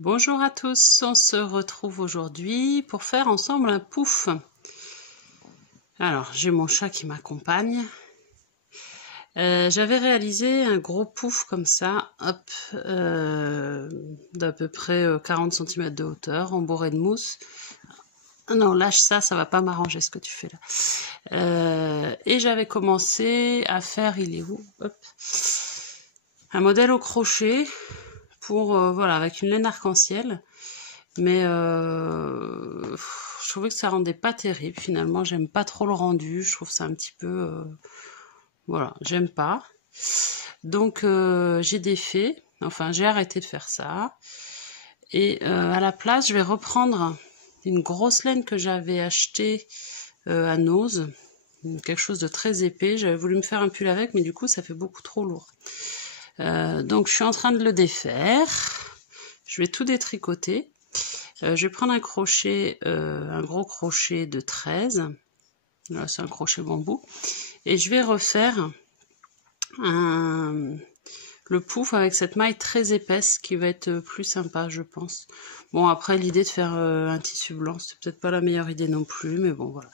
Bonjour à tous, on se retrouve aujourd'hui pour faire ensemble un pouf. Alors, j'ai mon chat qui m'accompagne. J'avais réalisé un gros pouf comme ça, hop, d'à peu près 40 cm de hauteur, embourré de mousse. Ah non, lâche ça, ça va pas m'arranger ce que tu fais là. Et j'avais commencé à faire, il est où? Hop, un modèle au crochet pour, voilà, avec une laine arc-en-ciel. Mais je trouvais que ça rendait pas terrible. Finalement, j'aime pas trop le rendu. Je trouve ça un petit peu... voilà, j'aime pas. Donc, j'ai défait. Enfin, j'ai arrêté de faire ça. Et à la place, je vais reprendre une grosse laine que j'avais achetée à Nose. Quelque chose de très épais. J'avais voulu me faire un pull avec, mais du coup, ça fait beaucoup trop lourd. Donc, je suis en train de le défaire. Je vais tout détricoter. Je vais prendre un crochet, un gros crochet de 13. Là, c'est un crochet bambou. Et je vais refaire le pouf avec cette maille très épaisse qui va être plus sympa, je pense. Bon, après, l'idée de faire un tissu blanc, c'est peut-être pas la meilleure idée non plus, mais bon, voilà.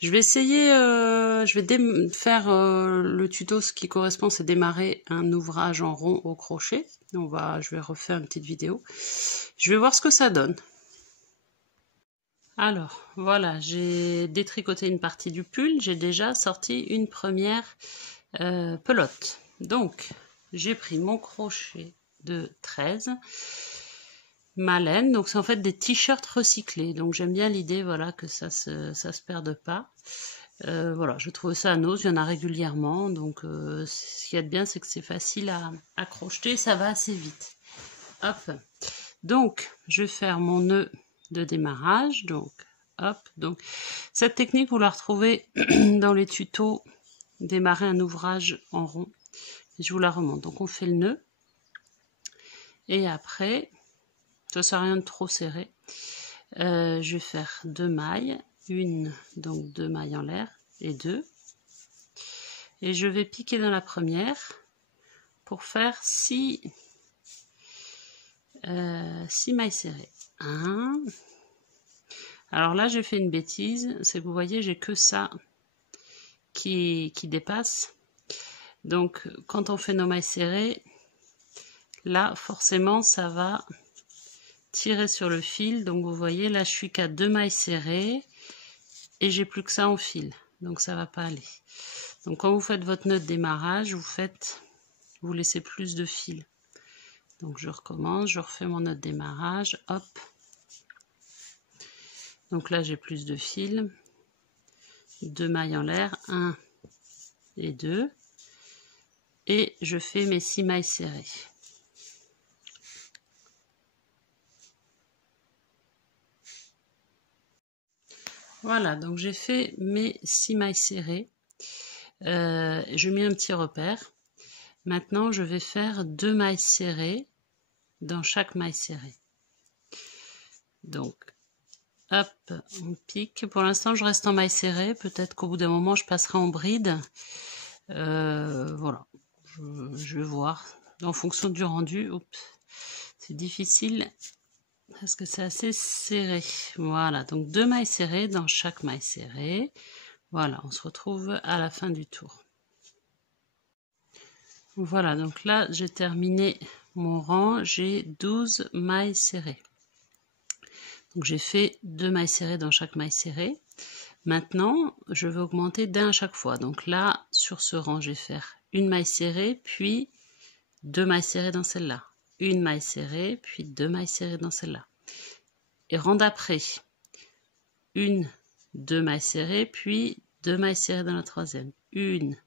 Je vais essayer, je vais faire le tuto, ce qui correspond, c'est démarrer un ouvrage en rond au crochet. Je vais refaire une petite vidéo. Je vais voir ce que ça donne. Alors, voilà, j'ai détricoté une partie du pull, j'ai déjà sorti une première pelote. Donc, j'ai pris mon crochet de 13, ma laine, donc c'est en fait des t-shirts recyclés, donc j'aime bien l'idée, voilà, que ça se perde pas. Voilà, je trouve ça à Nose, il y en a régulièrement, donc ce qu'il y a de bien, c'est que c'est facile à crocheter, ça va assez vite. Hop, donc je vais faire mon nœud de démarrage, donc hop, donc cette technique vous la retrouvez dans les tutos démarrer un ouvrage en rond, je vous la remonte. Donc on fait le nœud et après ça sert à rien de trop serrer, je vais faire 2 mailles, donc 2 mailles en l'air et 2, et je vais piquer dans la première pour faire 6 mailles serrées. 1. Alors là, j'ai fait une bêtise, c'est que vous voyez, j'ai que ça qui dépasse. Donc, quand on fait nos mailles serrées, là, forcément, ça va tirer sur le fil. Donc, vous voyez, là, je suis qu'à 2 mailles serrées et j'ai plus que ça en fil. Donc, ça va pas aller. Donc, quand vous faites votre nœud de démarrage, vous laissez plus de fil. Donc, je recommence, je refais mon nœud de démarrage, hop. Donc là, j'ai plus de fil. 2 mailles en l'air, 1 et 2. Et je fais mes 6 mailles serrées. Voilà, donc j'ai fait mes 6 mailles serrées. Je mets un petit repère. Maintenant, je vais faire 2 mailles serrées dans chaque maille serrée. Donc, hop, on pique. Pour l'instant, je reste en maille serrée. Peut-être qu'au bout d'un moment, je passerai en bride. Voilà, je vais voir. En fonction du rendu, c'est difficile parce que c'est assez serré. Voilà, donc 2 mailles serrées dans chaque maille serrée. Voilà, on se retrouve à la fin du tour. Voilà, donc là, j'ai terminé mon rang. J'ai 12 mailles serrées. Donc j'ai fait 2 mailles serrées dans chaque maille serrée. Maintenant, je vais augmenter d'un à chaque fois. Donc là, sur ce rang, je vais faire une maille serrée, puis 2 mailles serrées dans celle-là. Une maille serrée, puis 2 mailles serrées dans celle-là. Et rang d'après, 2 mailles serrées, puis 2 mailles serrées dans la troisième. Une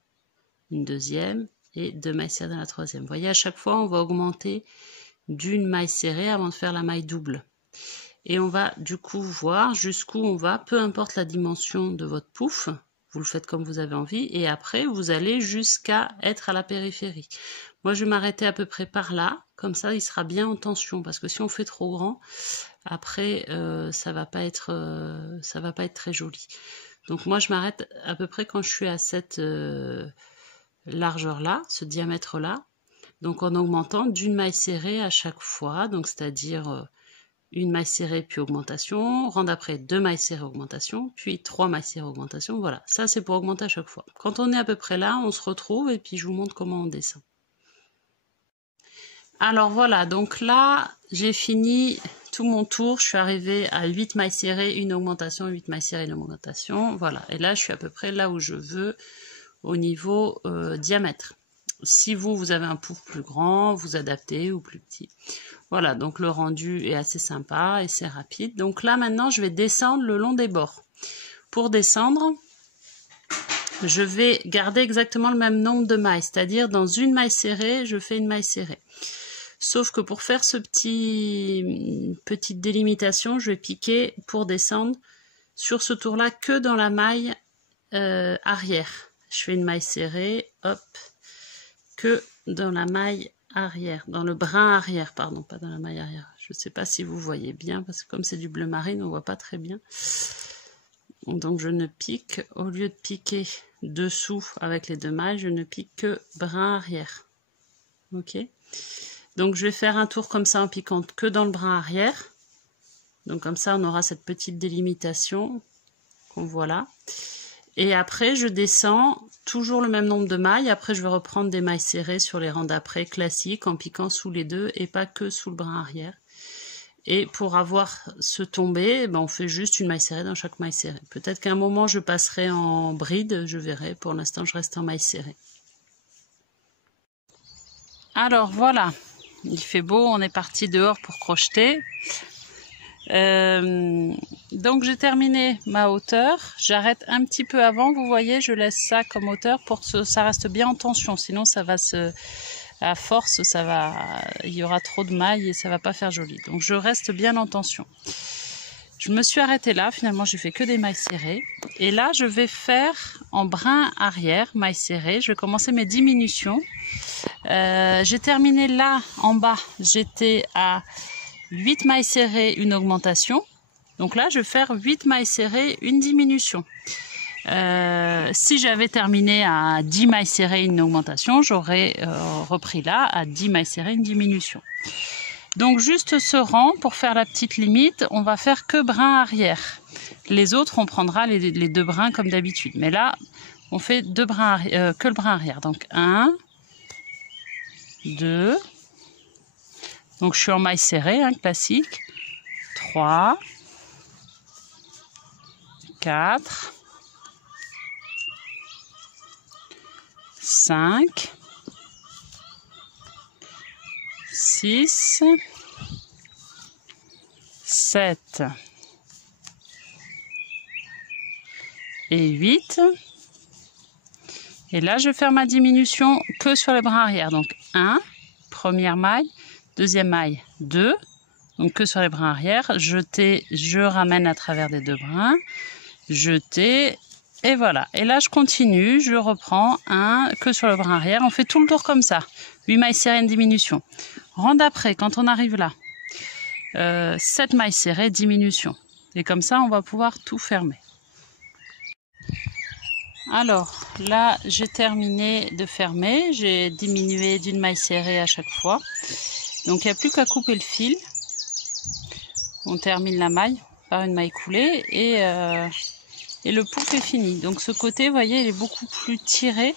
deuxième et 2 mailles serrées dans la troisième. Vous voyez, à chaque fois, on va augmenter d'une maille serrée avant de faire la maille double. Et on va du coup voir jusqu'où on va, peu importe la dimension de votre pouf, vous le faites comme vous avez envie, et après vous allez jusqu'à être à la périphérie. Moi je vais m'arrêter à peu près par là, comme ça il sera bien en tension, parce que si on fait trop grand, après ça va pas être très joli. Donc moi je m'arrête à peu près quand je suis à cette largeur là, ce diamètre là, donc en augmentant d'une maille serrée à chaque fois, donc c'est-à-dire une maille serrée puis augmentation, rang d'après 2 mailles serrées augmentation, puis 3 mailles serrées augmentation, voilà. Ça c'est pour augmenter à chaque fois. Quand on est à peu près là, on se retrouve et puis je vous montre comment on descend. Alors voilà, donc là j'ai fini tout mon tour, je suis arrivée à 8 mailles serrées, une augmentation, 8 mailles serrées, une augmentation, voilà. Et là je suis à peu près là où je veux au niveau diamètre. Si vous avez un pouf plus grand, vous adaptez ou plus petit. Voilà, donc le rendu est assez sympa et c'est rapide. Donc là maintenant je vais descendre le long des bords. Pour descendre, je vais garder exactement le même nombre de mailles, c'est-à-dire dans une maille serrée, je fais une maille serrée. Sauf que pour faire ce petite délimitation, je vais piquer pour descendre sur ce tour-là que dans la maille arrière. Je fais une maille serrée, hop, que dans la maille arrière, dans le brin arrière, pardon, pas dans la maille arrière. Je ne sais pas si vous voyez bien, parce que comme c'est du bleu marine, on ne voit pas très bien. Donc je ne pique, au lieu de piquer dessous avec les 2 mailles, je ne pique que brin arrière. Ok. Donc je vais faire un tour comme ça en piquant que dans le brin arrière. Donc comme ça, on aura cette petite délimitation qu'on voit là. Et après, je descends toujours le même nombre de mailles. Après, je vais reprendre des mailles serrées sur les rangs d'après classiques en piquant sous les 2 et pas que sous le brin arrière. Et pour avoir ce tombé, ben on fait juste une maille serrée dans chaque maille serrée. Peut-être qu'à un moment, je passerai en bride, je verrai. Pour l'instant, je reste en maille serrée. Alors voilà, il fait beau, on est parti dehors pour crocheter. Donc j'ai terminé ma hauteur, j'arrête un petit peu avant, vous voyez, je laisse ça comme hauteur pour que ça reste bien en tension, sinon ça va à force, il y aura trop de mailles et ça va pas faire joli. Donc je reste bien en tension. Je me suis arrêtée là, finalement j'ai fait que des mailles serrées. Et là je vais faire en brin arrière, mailles serrées, je vais commencer mes diminutions. J'ai terminé là en bas, j'étais à 8 mailles serrées, une augmentation. Donc là, je vais faire 8 mailles serrées, une diminution. Si j'avais terminé à 10 mailles serrées, une augmentation, j'aurais repris là à 10 mailles serrées, une diminution. Donc juste ce rang, pour faire la petite limite, on va faire que brin arrière. Les autres, on prendra les 2 brins comme d'habitude. Mais là, on fait que le brin arrière. Donc 1, 2... Donc je suis en maille serrée, hein, classique. 3, 4, 5, 6, 7 et 8. Et là, je vais faire ma diminution que sur le brin arrière. Donc 1, première maille. Deuxième maille, 2, donc que sur les brins arrière, jeter, je ramène à travers des 2 brins, jeter, et voilà. Et là, je continue, je reprends que sur le brin arrière, on fait tout le tour comme ça, 8 mailles serrées, une diminution. Rang d'après, quand on arrive là, 7 mailles serrées, diminution. Et comme ça, on va pouvoir tout fermer. Alors, là, j'ai terminé de fermer, j'ai diminué d'une maille serrée à chaque fois. Donc il n'y a plus qu'à couper le fil. On termine la maille par une maille coulée et le pouf est fini. Donc ce côté, vous voyez, il est beaucoup plus tiré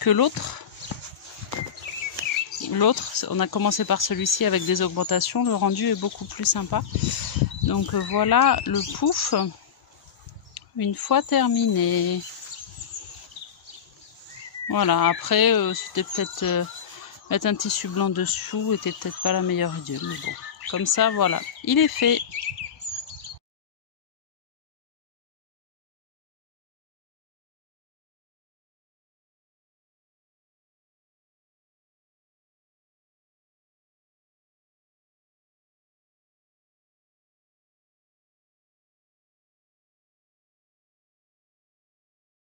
que l'autre. L'autre, on a commencé par celui-ci avec des augmentations. Le rendu est beaucoup plus sympa. Donc voilà le pouf une fois terminé. Voilà, après c'était peut-être... mettre un tissu blanc dessous était peut-être pas la meilleure idée, mais bon, comme ça, voilà, il est fait.